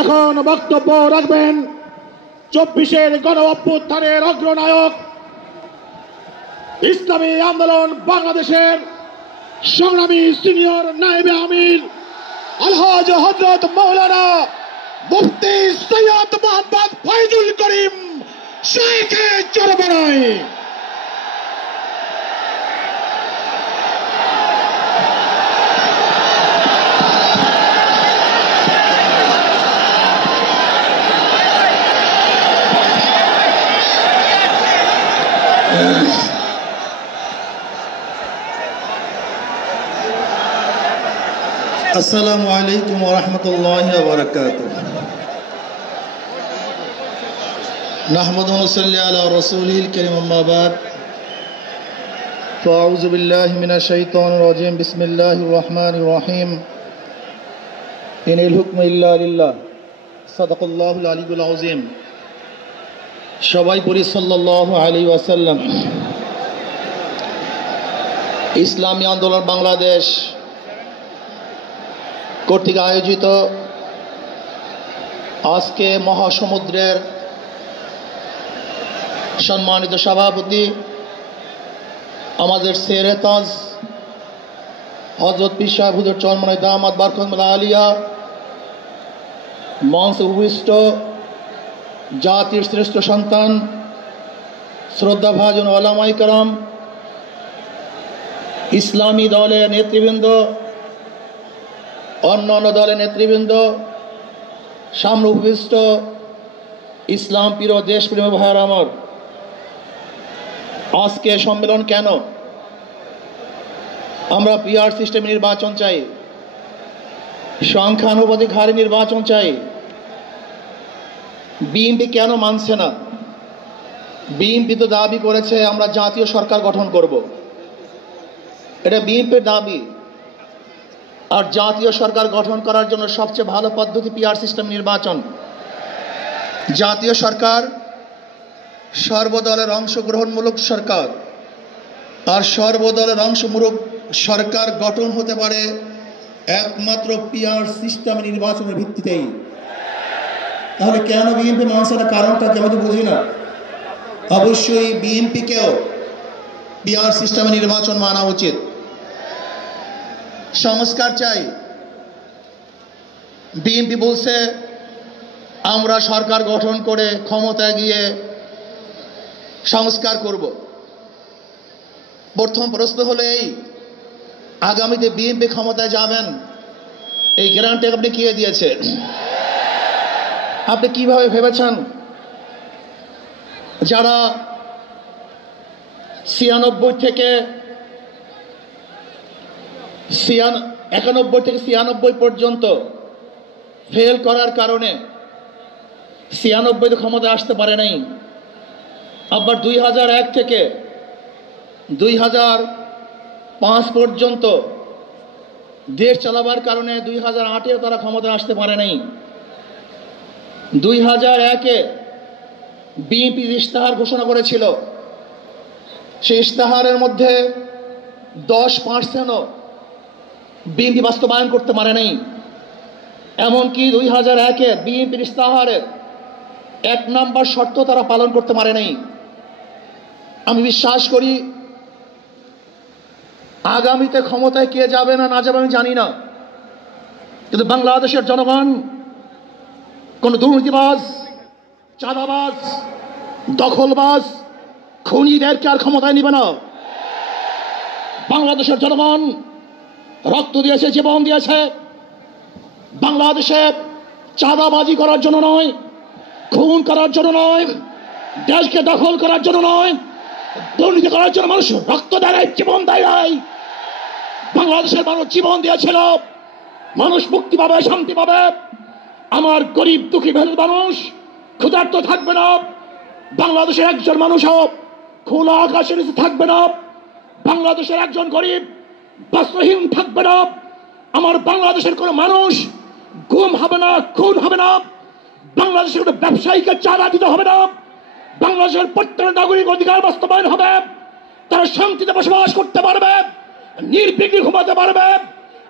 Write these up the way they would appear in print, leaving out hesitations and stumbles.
এখন বক্তব্য রাখবেন 24-এর গণ অভ্যুত্থানের অগ্রনায়ক, ইসলামী আন্দোলন বাংলাদেশের সংগ্রামী সিনিয়র নায়েবে আমির আলহাজ হযরত মাওলানা মুফতি সৈয়দ মোহাম্মদ ফয়জুল করিম শাইখে চরমনাই। আসসালামু আলাইকুম ওয়া রাহমাতুল্লাহি ওয়া বারাকাতুহু। নাহমাদুহু ওয়া নুসাল্লি আলা রাসূলিল কারীম, আম্মা বাদ। ফাআউযু বিল্লাহি মিনাশ শাইতানির রাজীম। বিসমিল্লাহির রহমানির রহিম। ইনিল হুকমু ইল্লা লিল্লাহ। সাদাকাল্লাহুল আলিয়্যুল আযীম। সবাই পড়ি সাল্লাল্লাহু আলাইহি ওয়াসাল্লাম। ইসলামী আন্দোলন বাংলাদেশ কর্তৃক আয়োজিত আজকে মহাসমুদ্রের সম্মানিত সভাপতি আমাদের শেরে তাজ হযরত পীর সাহেব হুজুর চরমনাই দামাত বারকাতুহুল আলিয়া, মঞ্চে উপবিষ্ট জাতির শ্রেষ্ঠ সন্তান শ্রদ্ধাভাজন ওলামায়ে কেরাম, ইসলামী দলের নেতৃবৃন্দ, অন্যান্য দলের নেতৃবৃন্দ, সামনে উপবিষ্ট ইসলাম প্রিয় দেশপ্রেমী ভাইয়েরা আমার, আজকে সম্মেলন কেন? আমরা পিআর সিস্টেম নির্বাচন চাই, সংখ্যানুপাতিক হারে নির্বাচন চাই। বিএনপি কেন মানছে না? বিএনপি তো দাবি করেছে আমরা জাতীয় সরকার গঠন করব, এটা বিএনপির দাবি। আর জাতীয় সরকার গঠন করার জন্য সবচেয়ে ভালো পদ্ধতি পিআর সিস্টেম নির্বাচন। জাতীয় সরকার সর্বদলের অংশগ্রহণমূলক সরকার, আর সর্বদলের অংশমূলক সরকার গঠন হতে পারে একমাত্র পিআর সিস্টেম নির্বাচনের ভিত্তিতেই। তাহলে কেন বিএনপি মানছে না? কারণটা কি আমি তো বুঝি না। অবশ্যই বিএনপিকেও পিআর সিস্টেম নির্বাচন মানা উচিত। সংস্কার চাই। বিএনপি বলছে আমরা সরকার গঠন করে ক্ষমতায় গিয়ে সংস্কার করব। প্রথম প্রশ্ন হলো এই, আগামীতে বিএনপি ক্ষমতায় যাবেন, এই গ্যারান্টি আপনি কে দিয়েছে? আপনি কিভাবে ভেবেছেন যারা 91 থেকে 96 পর্যন্ত ফেল করার কারণে 96 ক্ষমতায় আসতে পারে নাই, আবার 2001 থেকে 2005 পর্যন্ত দেশ চালাবার কারণে 2008-এ তারা ক্ষমতায় আসতে পারে নাই। 2001-এ বিএনপি ইশতেহার ঘোষণা করেছিল, সেই ইশতেহারের মধ্যে 10%ও বিএনপি বাস্তবায়ন করতে পারে নাই। এমনকি 2001-এ বিএনপির ইশতেহারের 1 নম্বর শর্ত তারা পালন করতে পারে নাই। আমি বিশ্বাস করি আগামীতে ক্ষমতায় কে যাবে না যাবে আমি জানি না, কিন্তু বাংলাদেশের জনগণ কোন দুর্নীতিবাজ, চাঁদাবাজ, দখলবাজ, খুনিদেরকে আর ক্ষমতায় নিবে না। বাংলাদেশের জনগণ রক্ত দিয়েছে, জীবন দিয়েছে বাংলাদেশে চাঁদাবাজি করার জন্য নয়, খুন করার জন্য নয়, দেশকে দখল করার জন্য নয়, দুর্নীতি করার জন্য মানুষ রক্ত দেয়, জীবন দেয়। বাংলাদেশের মানুষ জীবন দিয়েছিল, মানুষ মুক্তি পাবে, শান্তি পাবে। আমার গরিব দুঃখী মেহনত মানুষ ক্ষুধার্ত থাকবে না। বাংলাদেশের একজন মানুষও খোলা আকাশের নিচে থাকবে না। বাংলাদেশের একজন গরিব বস্ত্রহীন থাকবে না। আমার বাংলাদেশের কোনো মানুষ গুম হবে না, খুন হবে না। বাংলাদেশের কোনো ব্যবসায়ীকে চাঁদা দিতে হবে না। বাংলাদেশের প্রত্যেক নাগরিক অধিকার বাস্তবায়ন হবে, তারা শান্তিতে বসবাস করতে পারবে, নির্বিঘ্নে ঘুমাতে পারবে।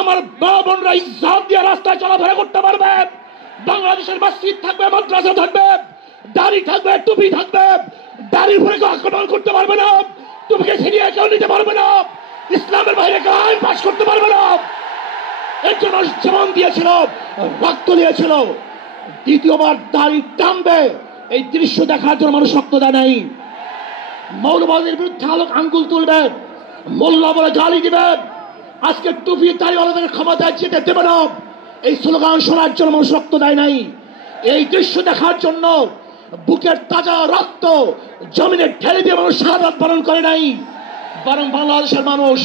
আমার মা বোনরা ইজ্জত দিয়ে রাস্তায় চলাফেরা করতে পারবে। বাংলাদেশের মসজিদ থাকবে, মাদ্রাসা থাকবে, দাড়ি থাকবে, টুপি থাকবে, দাড়ির উপরে কেউ আক্রমণ করতে পারবে না, টুপিকে ছিনিয়ে কেউ নিতে পারবে না, ইসলামের বাইরে কেউ আইন পাশ করতে পারবে না। এর জন্য জীবন দিয়েছিল, রক্ত দিয়েছিল। দ্বিতীয়বার দাড়ি টানবে এই দৃশ্য দেখার জন্য মানুষ রক্ত দেয় নাই। মৌলবাদীর বিরুদ্ধে আঙ্গুল তুলবে, মোল্লা বলে গালি দিবে, আজকে টুপি দাড়িওয়ালাদের ক্ষমতায় যেতে দেবে না, এই স্লোগান শোনার জন্য মানুষ রক্ত দেয় নাই। এই দৃশ্য দেখার জন্য বুকের তাজা রক্ত জমিনে ঢেলে দিয়ে মানুষ শাহাদাত বরণ করে নাই, বরং বাংলাদেশের মানুষ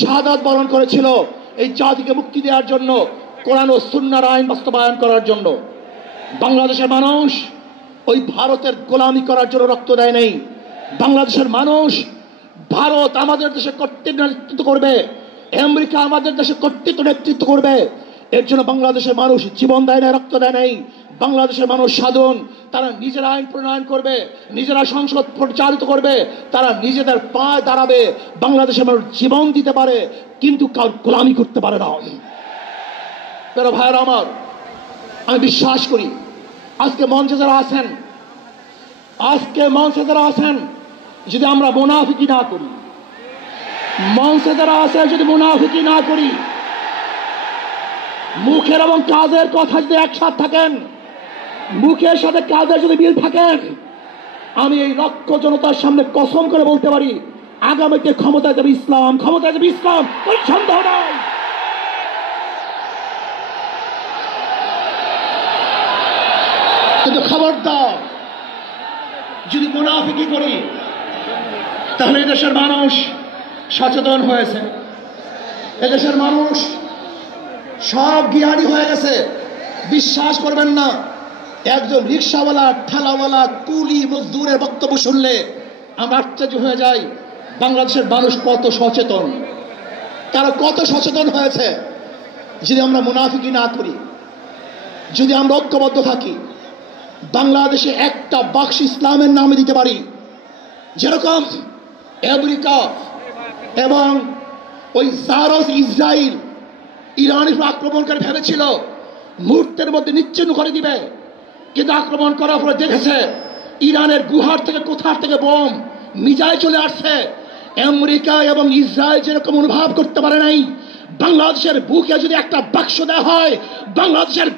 শাহাদাত বরণ করেছিল এই জাতিকে মুক্তি দেওয়ার জন্য, কোরআন ও সুন্নাহর আইন বাস্তবায়ন করার জন্য। বাংলাদেশের মানুষ ওই ভারতের গোলামি করার জন্য রক্ত দেয় নাই। বাংলাদেশের মানুষ ভারত আমাদের দেশে কর্তৃত্ব নেতৃত্ব করবে, আমেরিকা আমাদের দেশে কর্তৃত্ব নেতৃত্ব করবে, এর জন্য বাংলাদেশের মানুষ জীবন দেয় না, রক্ত দেয় নাই। বাংলাদেশের মানুষ সাধন, তারা নিজেরা আইন প্রণয়ন করবে, নিজেরা সংসদ পরিচালিত করবে, তারা নিজেদের পায়ে দাঁড়াবে। বাংলাদেশের মানুষ জীবন দিতে পারে কিন্তু কার গোলামি করতে পারে না। প্রিয় ভাইয়েরা আমার, আমি বিশ্বাস করি আজকে মঞ্চে যারা আছেন, যদি আমরা মুনাফিকি না করি, মঞ্চে যারা আছে যদি মুনাফিকি না করি, মুখের এবং কাজের কথা যদি একসাথে থাকেন, মুখের সাথে কাজের যদি মিল থাকেন, আমি এই লক্ষ জনতার সামনে কসম করে বলতে পারি আগামীতে ক্ষমতায় যাবে ইসলাম, ক্ষমতায় যাবে ইসলাম, কোনো সন্দেহ নাই। কিন্তু খবরদার যদি মুনাফিকি করি তাহলে এদেশের মানুষ সচেতন হয়েছে, এদেশের মানুষ সব জ্ঞানী হয়ে গেছে। বিশ্বাস করবেন না, একজন রিক্সাওয়ালা, ঠেলাওয়ালা, কুলি মজদুরের বক্তব্য শুনলে আমরা আশ্চর্য হয়ে যাই বাংলাদেশের মানুষ কত সচেতন, তারা কত সচেতন হয়েছে। যদি আমরা মুনাফিকি না করি, যদি আমরা ঐক্যবদ্ধ থাকি, বাংলাদেশে একটা বাক্স ইসলামের নামে দিতে পারি, যেরকম আমেরিকা এবং ওই জারস ইসরায়েল ইরানের আক্রমণ করে ভেবেছিল মুহূর্তের মধ্যে নিচ্ছিন্ন করে দিবে, কিন্তু আক্রমণ করার পরে দেখেছে ইরানের গুহার থেকে কোথার থেকে বোম মিজাইল চলে আসছে। আমেরিকা এবং ইসরায়েল যেরকম অনুভব করতে পারে নাই, বাংলাদেশের বুকে যদি একটা বাক্স দেওয়া হয়, বাংলাদেশের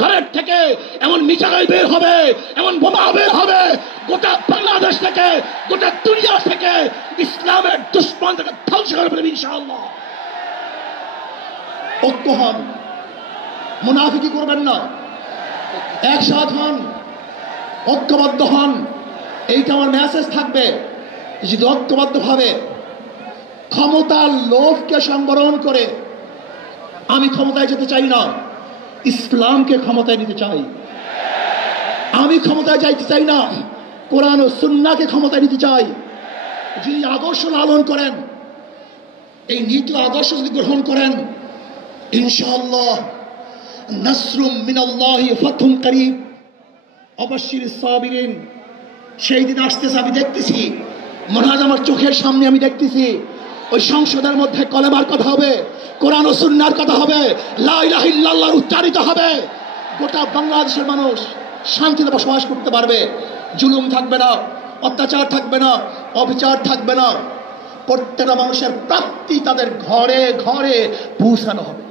ঘরের থেকে এমন মিসাইল বের হবে, এমন বোমা বের হবে, গোটা বাংলাদেশ থেকে, গোটা দুনিয়া থেকে ইসলামের দুশ্মন থেকে ধ্বংস করে ফেলবে ইনশাআল্লাহ। ঐক্য হন, মুনাফিকি করবেন না, একসাথ হন, ঐক্যবদ্ধ হন, এইটা আমার মেসেজ থাকবে। যদি ঐক্যবদ্ধ ভাবে ক্ষমতার লোভকে সংবরণ করে, আমি ক্ষমতায় যেতে চাই না, ইসলামকে ক্ষমতায় নিতে চাই। আমি ক্ষমতায় যাইতে চাই না, কোরআন ও সুন্নাহকে ক্ষমতায় নিতে চাই। যিনি আদর্শ লালন করেন, এই নীতি আদর্শ যদি গ্রহণ করেন, ইনশাআল্লাহ নাসরুম মিনাল্লাহি ফাতহুন করিব, অবশ্যই সাবিরিন। সেই দিন আসতেছে, আমি দেখতেছি, মনে হয় আমার চোখের সামনে আমি দেখতেছি ওই সংসদের মধ্যে কলেমার কথা হবে, কোরআন ও সুন্নাহর কথা হবে, লা ইলাহা ইল্লাল্লাহ উচ্চারিত হবে। গোটা বাংলাদেশের মানুষ শান্তিতে বসবাস করতে পারবে, জুলুম থাকবে না, অত্যাচার থাকবে না, অবিচার থাকবে না। প্রত্যেকটা মানুষের প্রাপ্তি তাদের ঘরে ঘরে পৌঁছানো হবে।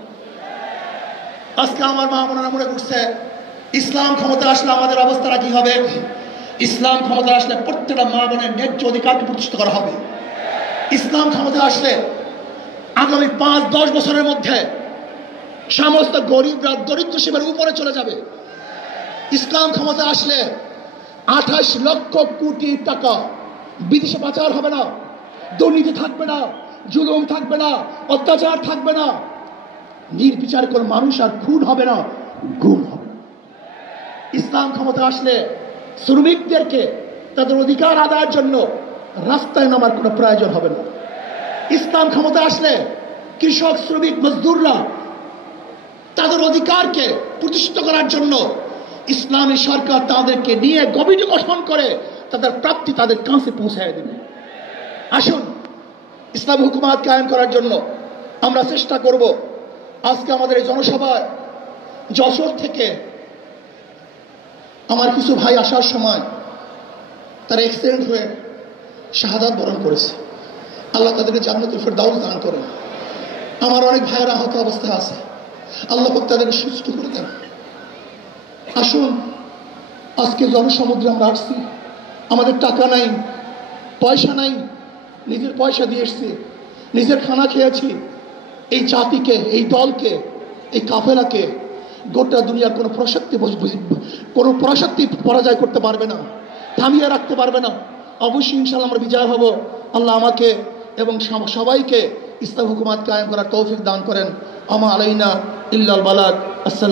আজকে আমার মা বোনেরা মনে করছে ইসলাম ক্ষমতা আসলে আমাদের অবস্থাটা কি হবে? ইসলাম ক্ষমতা আসলে প্রত্যেকটা মা বোনের ন্যায্য অধিকারকে প্রতিষ্ঠিত করা হবে। ইসলাম ক্ষমতা আসলে আগামী 5-10 বছরের মধ্যে সমস্ত গরিবরা দরিদ্র সীমার উপরে চলে যাবে। ইসলাম ক্ষমতা আসলে 28 লক্ষ কোটি টাকা বিদেশে পাচার হবে না, দুর্নীতি থাকবে না, জুলুম থাকবে না, অত্যাচার থাকবে না, নির্বিচার কোনো মানুষ আর খুন হবে না, গুম হবে। ইসলাম ক্ষমতা আসলে শ্রমিকদেরকে তাদের অধিকার আদায়ের জন্য রাস্তায় নামার কোনো প্রয়োজন হবে না। ইসলাম ক্ষমতা আসলে কৃষক, শ্রমিক, মজদুররা তাদের অধিকারকে প্রতিষ্ঠিত করার জন্য ইসলামী সরকার তাদেরকে নিয়ে কমিটি গঠন করে তাদের প্রাপ্তি তাদের কাছে পৌঁছায় দেবে। আসুন ইসলাম হুকুমাত কায়েম করার জন্য আমরা চেষ্টা করব। আজকে আমাদের এই জনসভায় যশোর থেকে আমার কিছু ভাই আসার সময় তারা অ্যাক্সিডেন্ট হয়ে শাহাদাত বরণ করেছে। আল্লাহ তাদেরকে জান্নাতুল ফেরদাউস দান করেন। আমার অনেক ভাইয়েরা আহত অবস্থায় আছে, আল্লাহ পাক তাদেরকে সুস্থ করে দেন। আসুন, আজকে জনসমুদ্রে আমরা আসছি, আমাদের টাকা নাই, পয়সা নাই, নিজের পয়সা দিয়ে এসছি, নিজের খানা খেয়েছি। এই জাতিকে, এই দলকে, এই কাফেলাকে গোটা দুনিয়ার কোনো পরাশক্তি পরাজয় করতে পারবে না, থামিয়ে রাখতে পারবে না। অবশ্যই ইনশাআল্লাহ আমরা বিজয় হব। আল্লাহ আমাকে এবং সবাইকে ইসলাম হুকুমাত কায়েম করার তৌফিক দান করেন। আমা আলাইনা ইল্লাল বালাগ। আসসালাম।